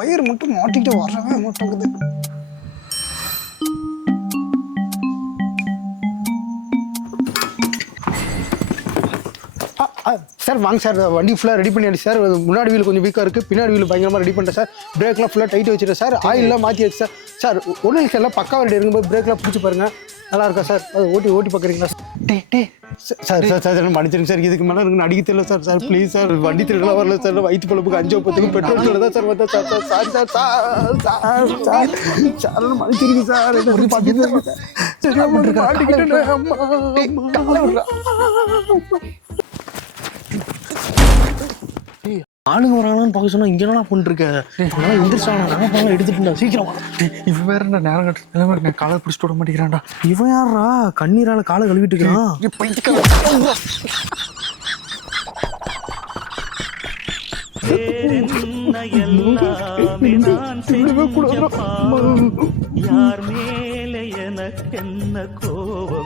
Wire மட்டும் மாட்டிட்டு வரவே மாட்டேங்குது. சார் வாங்க சார், வண்டி ஃபுல்லாக ரெடி பண்ணியாச்சு சார். முன்னாடி வீல் கொஞ்சம் வீக்காக இருக்குது, பின்னாடி வீல் பயங்கரமாக ரெடி பண்ணிட்டேன் சார். பிரேக்லாம் ஃபுல்லாக டைட் வச்சுட்டேன் சார். ஆயிலெலாம் மாற்றி வச்சு சார். சார் ஒன்றும் எல்லாம் பக்காவாக ரெடி இருக்கும்போது பிரேக்லாம் பிடிச்சி பாருங்கள், நல்லா இருக்கா சார்? அது ஓட்டி பார்க்குறீங்களா சார்? சார் மன்னிச்சிருங்க சார், இதுக்கு மேலே எனக்கு அடிக்க தெரியல சார். சார் ப்ளீஸ் சார், வண்டி திருடலாம் வரல சார். வயிற்று பழப்புக்கு 5 பெட்ரோல் கடை தான் சார் வந்தேன் sir. Sir sir sir sir sir sir மன்னிச்சிருங்க சார். ஆளுங்க வராங்கன்னு பார்க்க சொன்னா இங்க என்ன பண்ணிருக்க? எந்திரிச்சானா நான் எடுத்துட்டு சீக்கிரம். இவன் வேற நேரம் கட்டு காலை பிடிச்சிட்டு விட மாட்டேங்கிறான்டா. இவன் யாரா கண்ணீரால காலை கழுவிட்டு இருக்கான்? யார் மேலே எனக்கு என்ன கோபம்?